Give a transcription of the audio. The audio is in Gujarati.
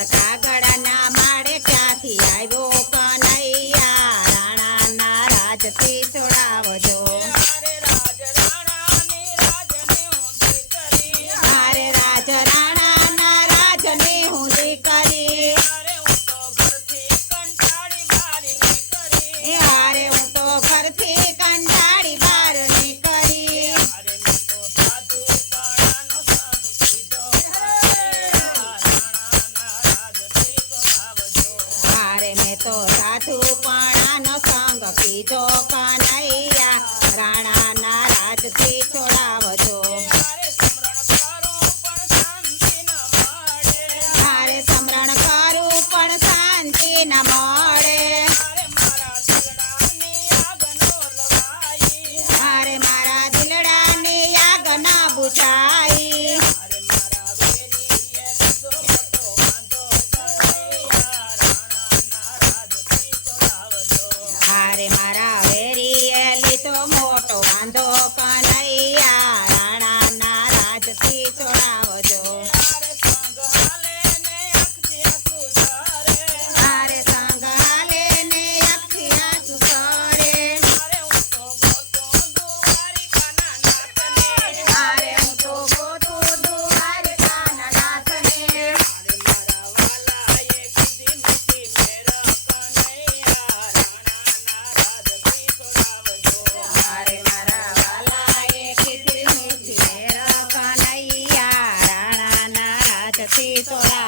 સટા ગળાના માળે ક્યાંથી આવ્યો Kanaiya. રાણાના રાજથી છોડાવજો. Friday night. see, it's all right.